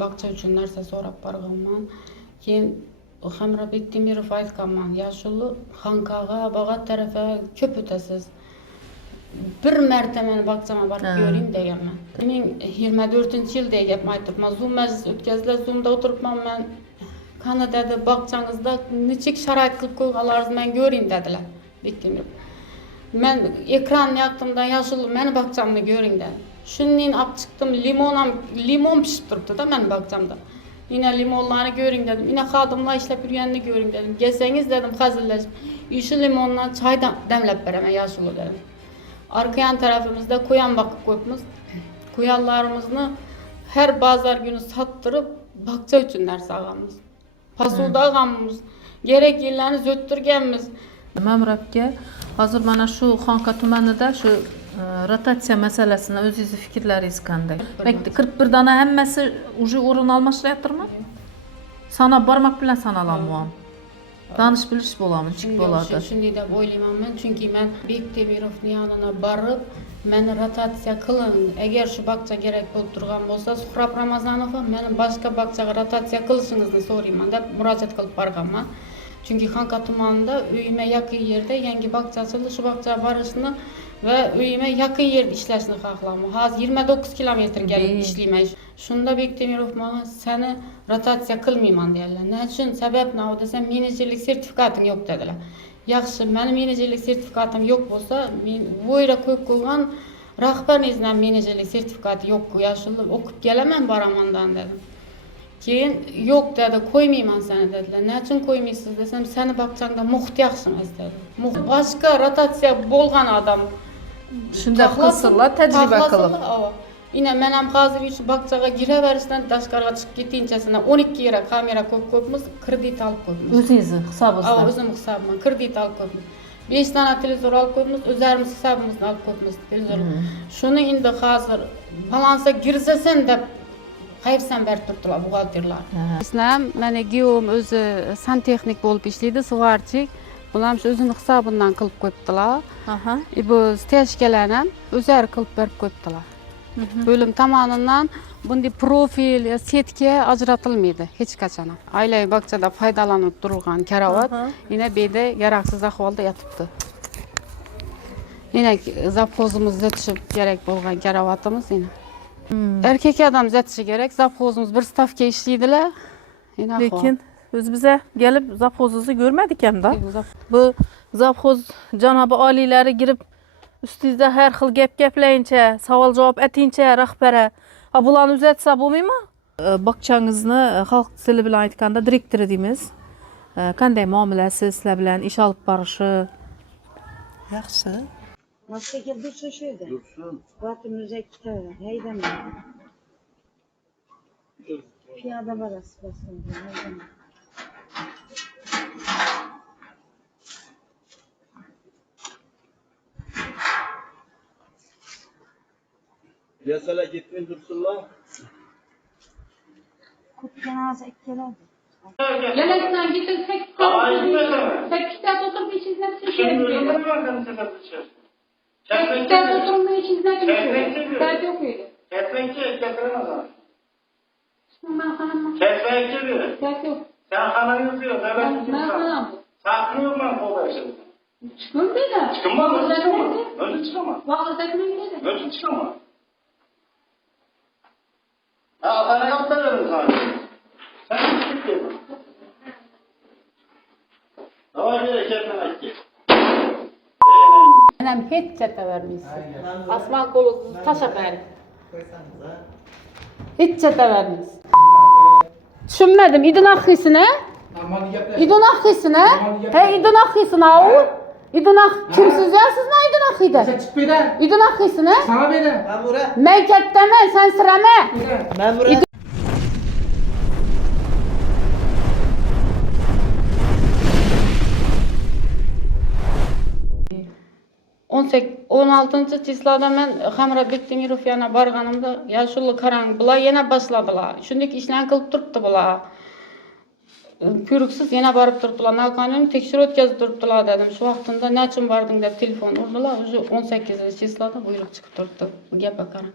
bakça üçün narsa so'rab borganman. Keyin Hamra Bektemirov aytganman, Yaşullu Xankaga, Bag'at tarafa ko'p o'tasiz. Bir marta meni bakçama borib ko'ring deganman. 2024-yilda gapni aytibman. Zoom majlis o'tkazdilar, Zoomda o'tiribman men. Kanadada bakçangizda nechik sharoit qilib qo'yganlaringizni men ko'ring dedilar. Bektemirov. Men ekranni yoqdimdan Yaşullu meni bakçamni ko'ring dedi. Shundan olib chiqdim, limon pishib turibdi-da meni bakçamda. Yine limonlarni ko'ring dedim. Yine xodimlar ishlab yurganini ko'ring dedim. Kelsangiz dedim, hazırlashib. Shu limondan choy damlab beraman Yaşullu dedim. Arka yan tarafımızda koyan bakıp koymuş. Koyanlarımızı her pazar günü sattırıp bakça üçün narsa alganmiz. Pasulda alganmiz. Gerek yerlerini zöttürgenmiz. Mamrabga hozir mana shu Xonqa tumanida shu rotatsiya masalasini o'zingizni fikrlaringiz qanday? 41 dona hammasi уже o'rin almashlayaptimi? Sanab barmoq bilan sanalanmi? Tanış bilish bo'ladimi, chik bo'ladi. Shunday deb o'ylayman men, chunki men Bektemirovning yonina borib, meni rotatsiya qiling. Agar shu bakcha kerak bo'lib turgan bo'lsa, Suhrab Ramazanov meni boshqa bakchaga rotatsiya qilishingizni so'rayman deb murojaat qilib borganman. Chunki Xonqa tumanida uyima yaqin yerda yangi bakcha ochildi, shu bakchaga borishni va uyima yaqin yerda ishlashni xohlaman. Hozir 29 kilometr kelib ishlayman. Shunda Bektemirov menga seni rotatsiya qilmayman dedilar. Ne uchun? Sabab nima desam, menejerlik sertifikating yo'q dedilar. Yaxshi, meni menejerlik sertifikatim yo'q bo'lsa, men bu yerga qo'yib qo'ygan rahbaringizdan menejerlik sertifikati yo'q, Yaşullu o'qib kelaman boramandan dedim. Keyin yo'q dedi, qo'ymayman seni dedilar. Ne uchun qo'ymaysiz desam, seni bakchangda muhit yaxshimiz dedi. Boshqa rotatsiya bo'lgan odam shunda qilsinlar, tajriba qilib. Yine men ham hozir shu bakchaga giraverishdan tashqariga chiqib ketinchasini 12 yera kamera qo'yib kredit olib qo'yibmiz. O'zingizni hisobingizdan? O'zim hisobimdan kredit olib qo'yibmiz. 5 dona televizor olib qo'yibmiz, o'zimiz hisobimizdan olib qo'yibmiz televizor. Shuni endi hozir balansa girsasan deb qayersan berib turdilar buxgalterlar. Islam mana Giyom o'zi santexnik bo'lib ishlaydi, sug'orchik. Bular ham o'zini hisobidan qilib qo'yibdilar. Bu stejkalarni ham o'zlari qilib berib qo'yibdilar. Bölüm tomonidan bunday profil, setka ajratilmaydi hech qachon. Oilaviy bakchada foydalanib turgan karavot yana beda yaroqsiz ahvolda yotibdi. Yana zavxozimiz zatishib kerak bo'lgan karavotimiz yana. Erkak odam zatishi kerak, zavxozimiz bir stavka ishlaydilar. Lekin o'z biza kelib zavxozingizni ko'rmadik ham-da. Bu zavxoz janobi oliylari kirib ustingizda har xil gaplayincha, savol javob etincha rahbara. Bularni uzatsa bo'lmaymi? Bakchangizni xalq tili bilan aytganda direktori deymiz. Qanday muomalasi sizlar bilan ish olib borishi? Yaxshi. Moskvaga dursa shu edi. Dursun. Vatimiz ikkita, haydama. Piyoda borasiz bosim. Yasalar gitmeyin dursunlar. Kutgan hozir ikkaladi. Yelakdan gitib 8 saat o'tirib ishingizdan Sen xonangizni yo'q, saatni yo'q men qo'yishim. chiqim dedi. Chiqaman, o'zi chiqaman. Vaqtidagini dedi. O'zi chiqaman. Otangga o'tiraverin sen. Sen chiqib Anam hech chatavermaysiz. Asman qo'lingizni tashlab bering. Hech chatavermaysiz. Tushunmadim. Idin axisini? Idin axisini? Hey, idin axisini au? Idin ax kimsiz ya sizmi idin axida? Chiqmaydi. Idin axisini? Sana berdi. Ma'mura. Men kattaman, sen sirama. Ma'mura. 16 числоda men Hamra Bektemirov yana borganimda Yaşullu qarang, bular yana boshladilar. Shunday ishlarni qilib turibdi bular. Ko'riksiz yana borib turibdilar. Naqonuniy tekshiruv o'tkazib turibdilar dedim. Shu vaqtda nechun bording deb telefon urdilar. O'sha 18 числоda buyruq chiqib turibdi. Bu gapga qarang.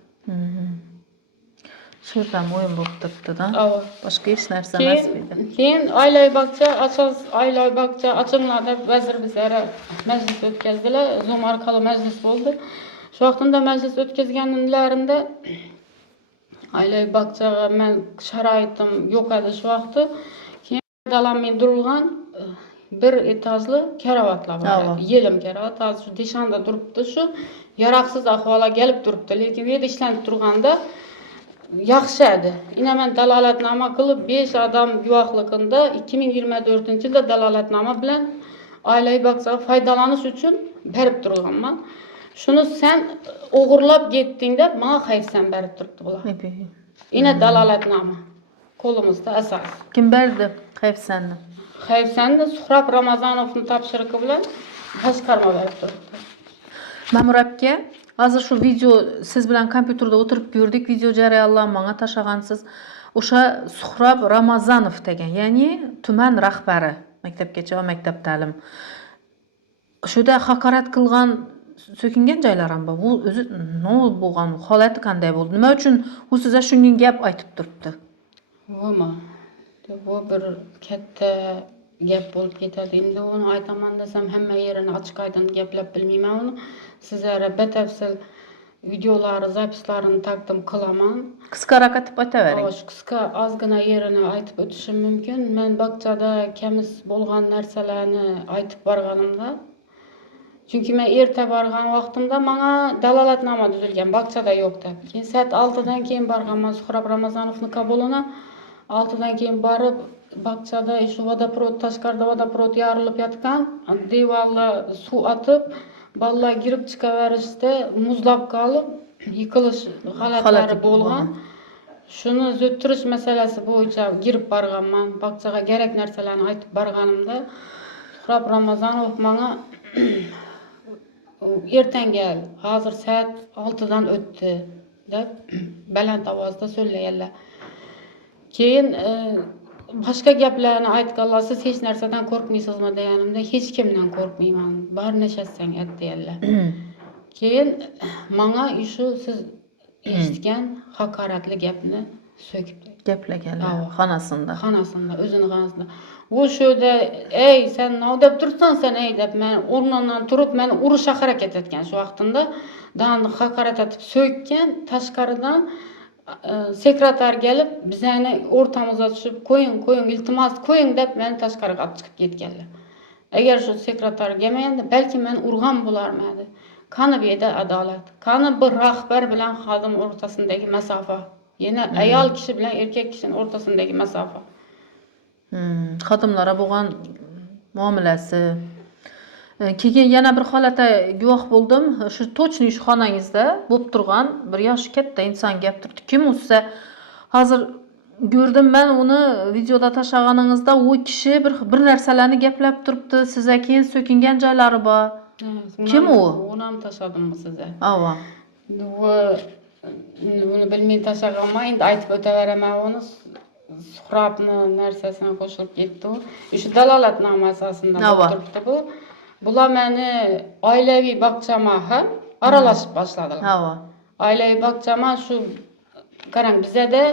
Şuradan oyun bo'lib turibdi-da. Ava. Boshqa hech narsa emas edi. Keyin aylay bakça açaz, aylay bakça açımlarda vazir bizlere meclis ötkazdilar. Zoom orqali meclis bo'ldi. Şu vaqtında meclis ötkazganlarında aylay bakçaga men sharoitim yo'q edi şu vaqtda. Keyin dalamay durilgan bir etajli karavotlar bor. Yelim karavat, hozir shu deshanda turibdi, shu yaroqsiz ahvolga kelib turibdi. Lekin bu yerda ishlanib turganda yaxshi edi. Ina men dalolatnoma qilib 5 odam guvohligida 2024-yilda dalolatnoma bilan oilai bakçaga foydalanish uchun berib turganman. Shuni sen o'g'irlab ketding deb menga hayfsan berib turibdi bular. Ina dalolatnoma qo'limizda asos. Kim berdi hayfsanni? Hayfsanni Suhrab Ramazonovning topshirig'i bilan boshqarma berib turibdi. Ma'mur aka, hozir shu video siz bilan kompyuterda o'tirib ko'rdik, video jarayonlarni menga tashlagansiz. O'sha Suhrab Ramazonov degan, ya'ni tuman rahbari, maktabgacha va maktab ta'lim. Shuda haqorat qilgan, so'kingan joylar ham bor. Bu o'zi nima bo'lgan, holati qanday bo'ldi? Nima uchun u sizga shunday gap aytib turibdi? Voma. Bu bir katta gap bo'lib ketadi. Endi uni aytaman desam hamma yerini ochiq-oydin gaplab bilmayman uni. Sizlarga batafsil videolari, zapislarini taqdim qilaman. Qisqaroq aytib o'tavering. Shu qisqa ozgina yerini aytib o'tishim mumkin. Men baqchada kamiz bo'lgan narsalarni aytib borganimda, chunki men erta borgan vaqtimda menga dalolatnoma tuzilgan, baqchada yo'q deb. Keyin soat 6dan keyin borganman Suhrab Ramazonovning qabulina. 6dan keyin borib baqchada shu vodoprovod, tashqarida vodoprovod yorilib yotgan, devorga suv atib, bolalar girib chiqaverishda muzlab qolib, yiqilish holatlari bo'lgan. Shuni zo'ttirish masalasi bo'yicha girib borganman. Baqchaga kerak narsalarni aytib borganimda Suhrab Ramazonov menga ertangi hozir soat 6dan o'tdi deb baland ovozda so'zlaganlar. Keyin boshqa gaplarni aytganlar, siz hech narsadan qo'rqmaysizmi deganimda, hech kimdan qo'rqmayman. Bor nashasang ayt deganlar. Keyin menga shu siz eshitgan haqoratli gapni so'kib gaplaganlar xonasida. Xonasida, o'zini xonasida. U shuda, "Ey, sen nima deb tursan sen ey" deb men o'rnimdan turib, meni urishga harakat etgan shu vaqtimda. Danni haqorat etib so'kkan, tashqaridan sekretar kelib, bizani o'rtamizga tushib, "Qo'ying, iltimos qo'ying" deb meni tashqariga olib chiqib ketganlar. Agar shu sekretar kelmaganda, balki men urgan bo'larmadi. Qani bu yerda adolat? Qani bir rahbar bilan xodim o'rtasidagi masofa? Yana ayol kishi bilan erkak kishining o'rtasidagi masofa. Xodimlarga bo'lgan muomalasi. Keyin yana bir holatga guvoh bo'ldim. Shu точный shu xonangizda bo'lib turgan bir yosh katta inson gap turdi. Kim u siz? Hozir ko'rdim men uni videoda tashlaganingizda, u kishi bir narsalarni gaplab turibdi. Sizga keyin so'kingan joylari bor. Kim u? Uni ham tashladimmi sizga? Ava. Uni bilmay tashlaganman, endi aytib o'taveraman uni. Suhrabni narsasini qo'shilib ketdi u. Shu dalolatnoma asosida turibdi bu. Bular meni oilaviy baqchama ham aralashib boshladilar. Ava. Oilaviy baqchama shu qarang, bizada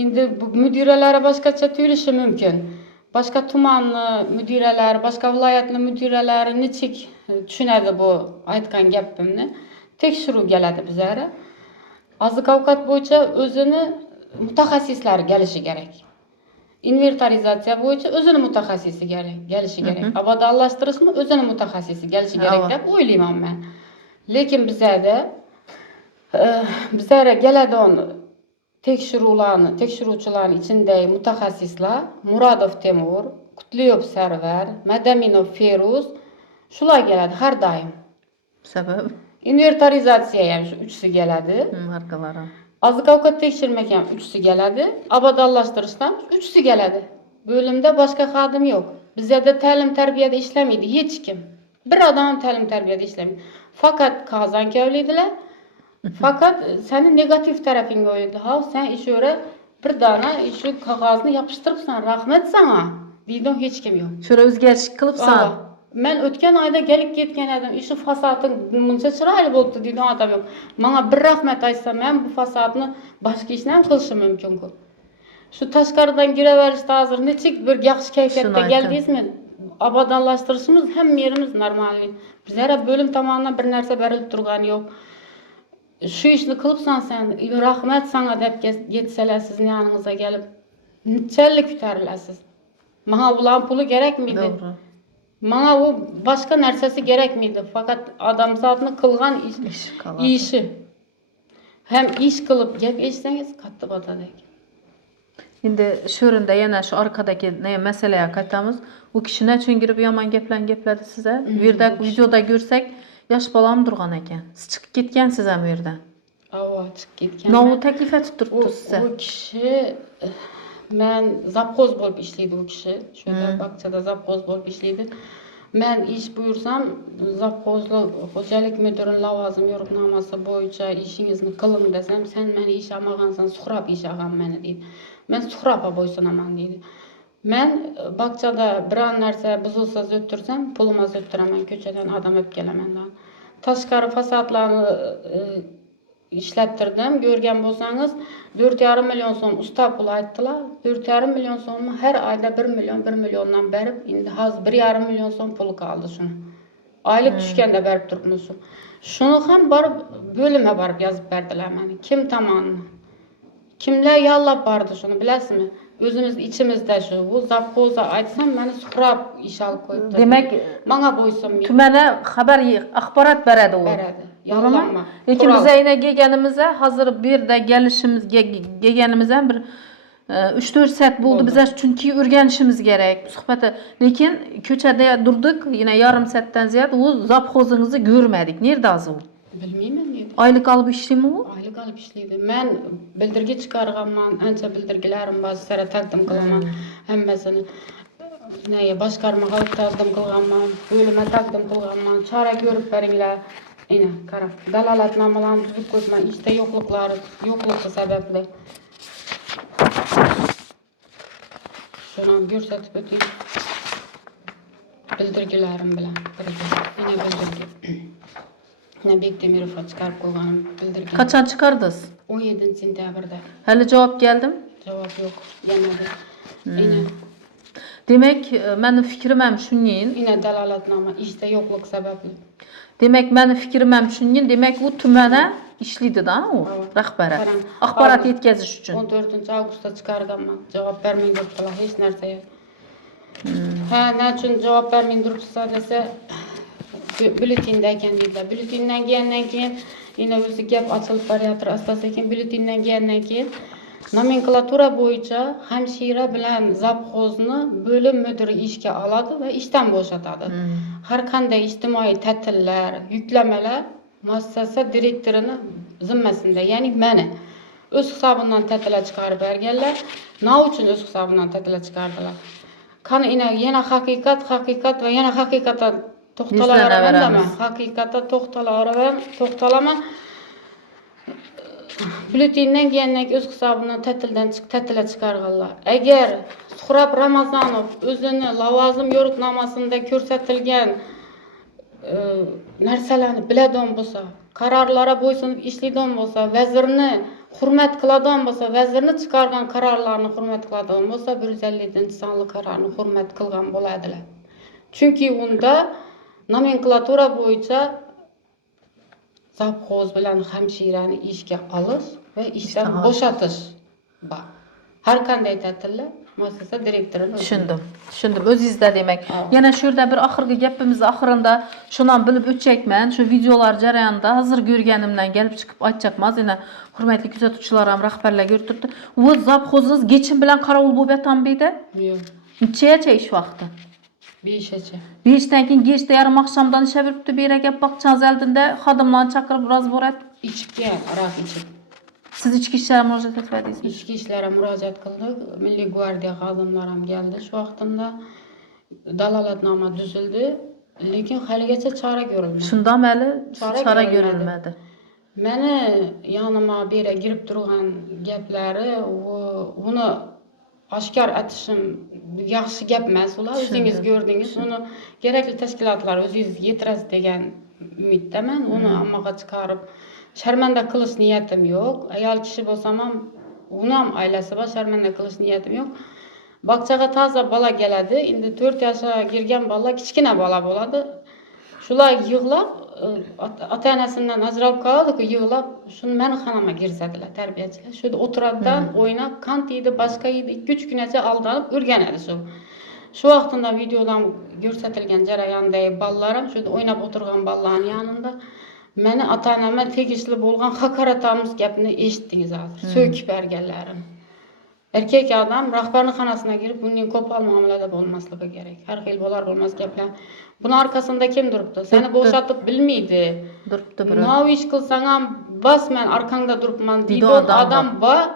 endi bu mudiralari boshqacha tuyulishi mumkin. Boshqa tumanni mudiralari, boshqa viloyatli mudiralari nechik tushunadi bu aytgan gapimni. Tekshiruv keladi bizlarga. Oziq-ovqat bo'yicha o'zini mutaxassislari kelishi kerak. Inventarizatsiya bo'yicha o'zini mutaxassisi kelishi kerak. Obodonlashtirishmi o'zini mutaxassisi kelishi kerak deb o'ylayman men. Lekin bizlarda keladigan tekshiruvchilarning ichidagi mutaxassislar Murodov Temur, Qutliyov Sarvar, Madaminov Feruz shular keladi har doim. Sabab Inventarizatsiya ham shu uchsi keladi. Markalari. Oziq-ovqat tekshirmak ham uchsi keladi. Obodonlashtirishdan uchsi keladi. Bo'limda boshqa xodim yo'q. Bizda ta'lim-tarbiyada ishlamaydi hech kim. Bir odam ham ta'lim-tarbiyada ishlamaydi. Faqat qog'ozdan kavlaydilar. Faqat seni negativ tarafingga o'ylaydi. Ha, sen ishora bir dona shu qog'ozni yopishtiribsan, rahmat sana. Deydi hech kim yo'q. Shura o'zgarish qilibsan. Men o'tgan oyda kelib ketgan edim. Ishi fasading buncha chiroyli bo'libdi deydi odam yo'q. Menga bir rahmat aytsa, men bu fasadni boshqa ishni ham qilishim mumkin-ku. Shu tashqaridan kiraverishda hozir nechik bir yaxshi kayfiyatda keldingizmi? Obodonlashtirishimiz hamma yerimiz normalniy. Bizlar bo'lim tomonidan bir narsa berilib turgani yo'q. Shu ishni qilibsan sen, rahmat sana deb yetsalar sizni yoningizga kelib, nechalik ko'tarilasiz. Menga ular puli kerakmidi? To'g'ri. Menga u boshqa narsasi kerakmidi? Faqat odamzodni qilgan ishi. Ham ish qilib gap eshitsangiz qattiq otadi. Endi shu o'rinda yana shu orqadagi masalaga qaytamiz. U kishi nechun kirib yomon gaplarni gapladi size? Bu yerda videoda ko'rsak, yosh bolam turgan ekan. Siz chiqib ketgansiz ham bu yerdan. Ava chiqib ketgan. Novu taklif etib turibdi size. U kishi men zapxoz bo'lib ishlaydi u kishi. Shunda baqchada zapxoz bo'lib ishlaydi. Men ish buyursam, zapxozlik xo'jalik mudiri lavozim yo'riqnomasi bo'yicha ishingizni qiling desam, sen meni ish olmagansan, suhrab ish olgan meni deydi. Men suhrabga bo'ysunaman deydi. Men baqchada biron narsa buzilsa o'ttirsam, pulimiz o'ttiraman, ko'chadan odam olib kelaman. Tashqari fasadlarni ishlattirdim. Ko'rgan bo'lsangiz, 4,5 million so'm usta pul aytdilar. 4,5 million so'mni har oyda 1 milliondan berib, endi hozir 1,5 million so'm pul qoldi shuni. Oylik tushganda berib turibmiz. Shuni ham borib bo'lima borib yozib berdilar meni. Kim tomonidan? Kimlar yollab bordi shuni bilasizmi? O'zimiz ichimizda shu. Bu zapxoza aytsam, meni suhrab ish olib qo'yibdi. Demak, menga bo'ysunmaydi. Tumana xabar, axborot beradi u. Beradi. Yollanma. Lekin biz ayna kelganimizda hozir bu yerda kelganimizda bir 3-4 soat bo'ldi. Biz chunki o'rganishimiz kerak suhbatni. Lekin ko'chada turdik, yana yarim soatdan ziyod u zapxozingizni ko'rmadik. Nerda hozir u? Bilmayman dedi. Oylik olib ishlaymi u? Oylik olib ishlaydi. Men bildirgi chiqarganman, ancha bildirgilarim bor, sizlarga taqdim qilaman hammasini. Boshqarmaga taqdim qilganman, bo'lima taqdim qilganman. Chora ko'rib beringlar. Ina, qarab, dalolatnomalarni tuzib qo'yman, ishda yo'qligi sababli. Shuni ko'rsatib o'ting. Bildirgilarim bilan birga. Ina bildirgi. Bektemirov chiqarib qo'yganim bildirgi. Qachon chiqardingiz? 17 sentyabrda. Hali javob keldim? Javob yo'q, kelmadi. Ina Demak, meni fikrim ham shuningin. Ina dalolatnoma ishda yo'qlik sababli. Demak, meni fikrim ham shuningin. Demak, u tumana ishlaydi-da u rahbari. Axborot yetkazish uchun. 14-avgustda chiqarganman. Javob bermay turibdilar hech narsaga. Ha, nechun javob bermay turibsiz desa, byulletinda ekan deydilar. Byulletindan keyin yana o'zi gap ochilib borayotir. Asta-sekin byulletindan keyin nomenklatura bo'yicha hamshira bilan zapxozni bo'lim mudiri ishga oladi va ishdan bo'shatadi. Har qanday ijtimoiy ta'tillar, yuklamalar muassasa direktorining zimmasida, ya'ni meni o'z hisobidan ta'tillar chiqarib berganlar. Nima uchun o'z hisobidan ta'tillar chiqardilar? Qani yana haqiqat va yana haqiqatdan to'xtalaveraman. Haqiqatda to'xtalaman. Byulletindan keyin o'z hisobidan ta'tillar chiqarganlar. Agar Suhrab Ramazonov o'zini lavozim yo'riqnomasida ko'rsatilgan narsalarni biladigan bo'lsa, qarorlarga bo'ysunib ishlaydigan bo'lsa, vazirni hurmat qiladigan bo'lsa, vazirni chiqargan qarorlarni hurmat qiladigan bo'lsa, 157-sonli qarorni hurmat qilgan bo'ladilar. Chunki unda nomenklatura bo'yicha zapxoz bilan hamshirani ishga olish va ishdan bo'shatish bor. Har qanday ta'tillar muassasa direktorini Tushundim. O'zingizda demak. Yana shu yerda bir oxirgi gapimizni oxirida shundan bilib o'tchakman. Shu videolar jarayonida hozir ko'rganimdan kelib chiqib aytchakman. Yana hurmatli kuzatuvchilar ham rahbarlar ko'rib turibdi. U zapxozingiz yechim bilan qarovul bo'lib yotanmaydi? Yo'q. Nechacha ish vaqti? 5gacha. 5dan keyin kechda yarim oqshomdan ishlab yuribdi. Bu yerga baqchamiz oldinda xodimlarni chaqirib razborat Ichga aroq ichib. Siz ichki ishlarga murojaat etdingizmi? Ichki ishlarga murojaat qildik. Milliy gvardiya xodimlari ham keldi. Shu vaqtimda dalolatnoma tuzildi, lekin haligacha chora ko'rilmadi. Shundan hali chora ko'rilmadi. Meni yonimga bera girib turgan gaplari uni aşkar etişim yaxşı gap emas. Ular o'zingiz gördünüz. Onu gerekli teşkilatlar o'zingiz yetirasiz degan umiddaman. Onu ommaga chiqarib sharmanda qilish niyatim yo'q. Ayol kishi bo'lsam ham, uni ham ailasi bor, sharmanda qilish niyatim yo'q. Bakçaga taza bala keladi. Endi 4 yoshga kirgan bala kichkina bala bo'ladi. Shular yig'lab, ota-onasidan ajralib qoladi-ku, yig'lab, shuni meni xonama kirsadilar tarbiyachilar. Shu o'tiradidan o'ynab, qand yeydi, boshqa yeydi, 2-3 kungacha aldanib o'rganadi shu. Shu vaqtida videodan ko'rsatilgan jarayondagi balalarim shu o'ynab o'tirgan balalarning yanında meni ota-onama tegishli bo'lgan haqoratamiz gapini eshitdingiz hozir. So'kib berganlarim. Erkek adam rahbarning xonasiga kirib, bundan qo'pol muomalada bo'lmasligi kerak. Har xil bo'lar bo'lmas gaplar. Buni arkasında kim duribdi? Seni boşatıp bilmeydi. Duribdi biri. Ne iş kılsan ham bas men arkanda durupman deydi. Adam var.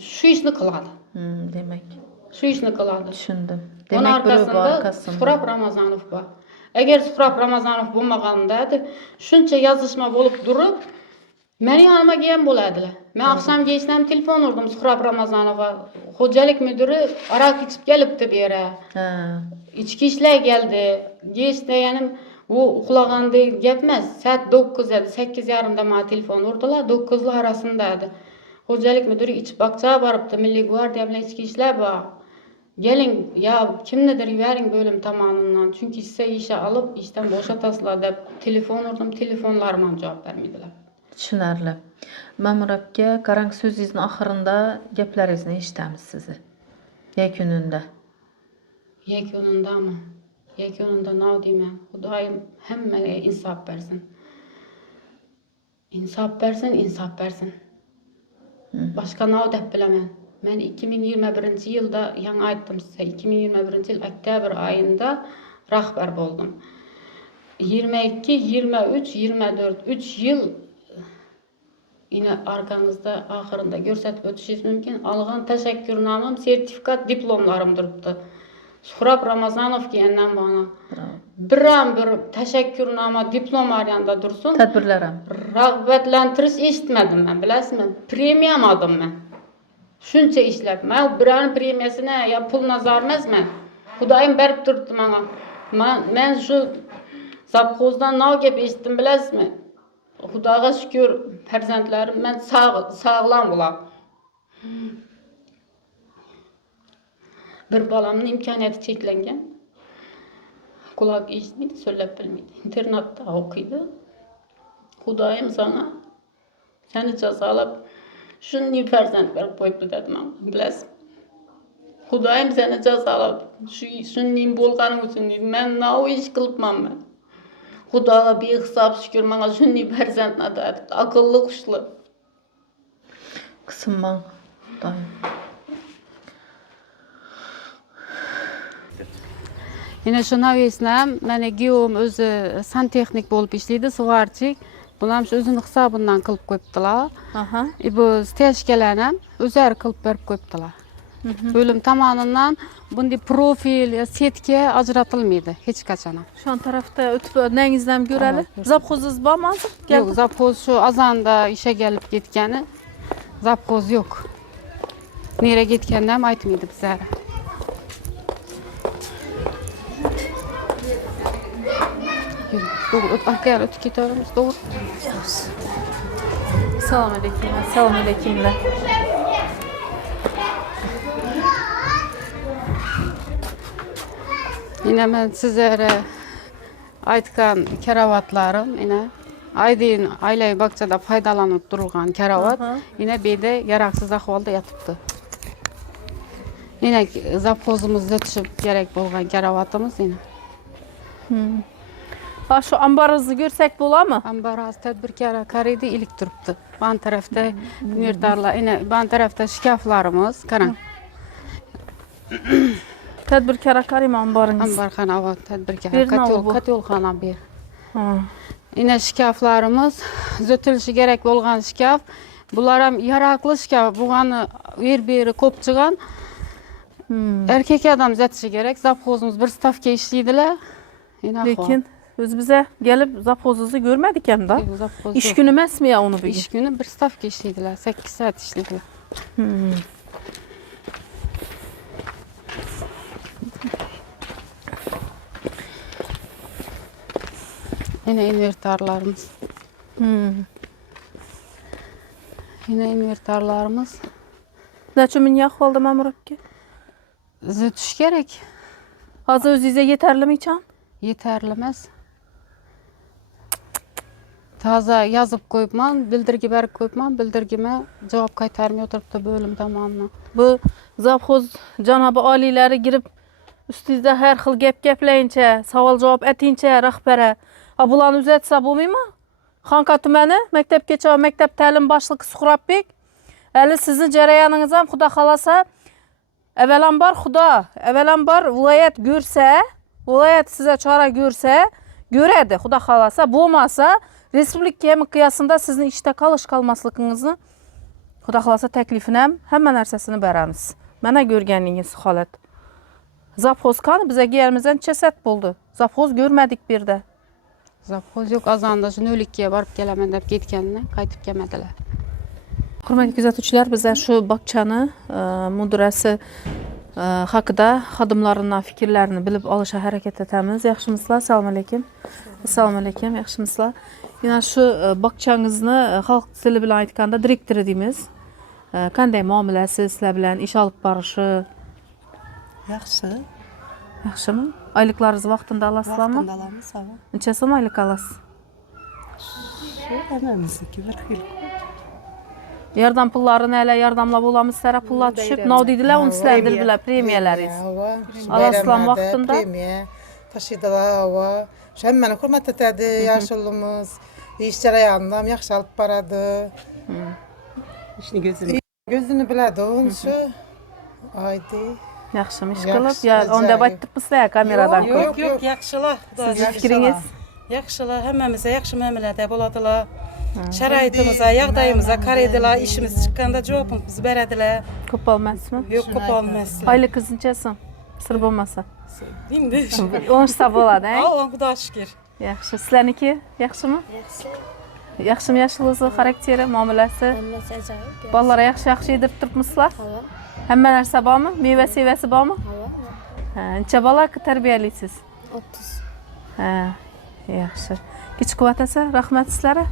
Şu işni qiladi. Demek. Şu işni qiladi. Tushundim. Onun Demek biri bu arkasında arkasında. Suhrab Ramazanov var. Eğer Suhrab Ramazanov bo'lmaganda shuncha yozishma bo'lib turib, meni yanıma kelgan bo'ladilar. Men akşam geçsem telefon urdim Suhrab Ramazanova. Xo'jalik müdürü arak içip kelibdi bu yere. Ha. İçki işler geldi. Geçti yani o uxlaganda gap emas. Saat 9 edi, 8:30da meni telefon urdilar. 9'lar arasındaydı. Xo'jalik müdürü içip bakçaga barıptı. Milliy gvardiya bilan içki işler bor. Gelin ya kimnidir yuvaring bölüm tomonidan. Çünkü size işe alıp işten boşatasızlar deb telefon urdim. Telefonlarıma cevap vermediler. Tushunarli. Ma'mur aka, qarang so'zingizning oxirida gaplaringizni eshitamiz sizni. Yakununda. Yakunundami? Yakununda nima deyman? Xudoyim hammaga insof bersin. Insof bersin, insof bersin. Başka nima deb bilaman. Men 2021-yilda yana aytdim size. 2021-yil oktyabr oyida rahbar bo'ldim. 22, 23, 24 3 yil yine arkanızda ahırında görsatib o'tishingiz mumkin. Algan tashakkurnamam, sertifikat, diplomlarım duribdi. Suhrab Ramazanov kelgandan bana bir tashakkurnoma, diplom yanında dursun. Tadbirlarim. Rag'batlantirish eshitmadim men, bilasizmi? Premiya oldim men. Shuncha ishlab, men biron premiyasini ya pul nazar emasman. Xudoyim berib turibdi menga. Men shu zavxozdan nima gap eshitdim bilasizmi? Xudoga shukr, farzandlarim men sog'lom bular. Bir balamning imkoniyati cheklangan. Quloq eshitmaydi, so'zlab bilmaydi. Internatda o'qiydi. Xudoyim sana seni jazolab shunday farzand berib qo'yibdi dedim men. Bilasiz? Xudoyim seni jazolab shunday bo'lganing uchun men nima ish qilibman men. Xudoga behisob shukr, menga shunday farzand ato etibdi. Aqlli, xushli. Qisman. Xudoyim. Yine şuna veysem, meni giyom o'zi santexnik bo'lib ishlaydi, sug'orchik. Bular ham o'zini hisobidan qilib qo'yibdilar. Aha. Bu stejkalarni ham o'zlari qilib berib qo'yibdilar. Bo'lim tomonidan bunday profil, setka ajratilmaydi hech qachon. Şu an tarafta o'tib nangizdan ko'rali. Zavxozingiz bormi hozir? Yo'q, zavxoz shu azanda ishga kelib ketgani. Zavxoz yo'q. Nere ketganini ham aytmaydi bizlarga. Doğru, arkaya ötüp gidiyoruz, doğru. Assalomu alaykum. Assalomu alaykumlar. Yine ben sizlere aytgan karavatlarım, yine aydayin aylay bakçada faydalanıp durulgan karavat, yine beyde yaraksız ahvalda yatıptı. Yine zavxozumuzda tushib gerek bo'lgan karavatımız yine. Ha şu ambarınızı görsek bo'ladimi? Ambar az tadbirkor qaraydi ilik turibdi. Ban tarafda nirdarlar, yine ban tarafda shkaflarimiz, qarang. Tadbirkor qarayman ambarınız. Ambarxona avat tadbirkor Bu. katyolxona bir. Yine shkaflarimiz, zötülüşü gerek bo'lgan shkaf. Bular ham yaroqli shkaf, bug'ani beri ko'p chiqqan. Erkek adam zatishi gerek. Zavxozimiz bir stavka ishlaydilar. Lekin o'z bize gelip zavxozingizni ko'rmadik hamda. İş günü emasmi ya onu bugün? İş günü bir stavka ishlaydilar, 8 saat ishlaydilar. Yine invertarlarımız. Yine invertarlarımız. Neçə min yaxı oldu Məmurov ki? Zötüş gerek. Hazır özünüze yeterli mi can? Yeterlemez. Taza yazıp koyupman, bildirgi berip koyupman, bildirgime cevap kaytarmıyor oturup da bölüm tamamına. Bu zavxoz Cenab-ı Aliləri girib üstünüzdə hər xil gəp-gəpləyincə, savol-cavab ətincə rəhbərə. Bulanı üzətsə bulmayma? Xanqa tüməni, məktəbkeçə, məktəb təlim başlığı Suxrabbek. Əli sizin cərəyanınızam Xuda xalasa. Əvvəlambar Xuda, əvvəlambar vilayət görsə, vilayət sizə çara görsə, görədi Xuda xalasa. Bulmasa, Respublika miqyasında sizin işdə qalış-qalmaslıqınızı Xuda xalasa təklifinəm, həmmə nərsəsini bərəmiz. Mənə görgənliyiniz xalət. Zavxoz kanı bizə yerimizdən çəsət buldu. Zavxoz görmədik bir də. Zavxoz yok azanda şu nölikkiye varıp gelemen deyip getkənlə qaytıp gəlmədilər. Hörmətli gözətçilər, bizə şu bağçanı müdirəsi haqqında xadımlarından fikirlərini bilib alışa hərəkət etəmiz. Yaxşımısınızlar? Salam aleyküm. Salam aleyküm. Yaxşımısınızlar? Yine şu bağçanızını xalq dili bilan aytganda direktor deyimiz. Qanday müamiləsi sizlər bilən iş alıb barışı? Yaxşı. Yaxşımı? Aylıqlarınızı vaxtında alasızlarmı? Vaxtında alamız, sağ ol. Neçə sum aylıq alasız? Şu həməmizdeki bir xil. Yardım pullarını elə yardımla bulamız sizlərə pullar düşüb. Nə dedilər, onu sizlər bilirlər, premiyalarınız. Alasızlar vaxtında. Premiye, taşıdılar hava. Şu hem beni hürmet etedi, yaşlılığımız. İş jarayandam, yaxşı alıp baradı. İşini gözünü. Gözünü biledi onun şu. Haydi. Yaxşı iş Yaxşı, qılıb. Ya onda batdıq sizlər kameradan koyub. Yok, yaxşılar. Sizin fikriniz? Yaxşılar, həmməmizə yaxşı müamilədə boladılar. Şəraitimize, yağdayımıza qaraydılar, işimiz çıkkanda cavabımızı verədilər. Kop olmazmı? Yok, kop olmaz. Aylı kızın çəsin. Sır olmasa. İndi. Onun hesabı oladı, hə? Allah Xuda şükür. Yaxşı. Sizlərninki yaxşımı? Yaxşı. Yaxşımı yaşlılığı, xarakteri, müamiləsi? Ballara yaxşı yedirib turubmuşlar? Həmmə nərsə barmı? Meyvə sevəsi barmı? Hə, neçə bala tərbiyəlisiz? 30. Hə, yaxşı. Kiçik quvvətəsə, rəhmət sizlərə.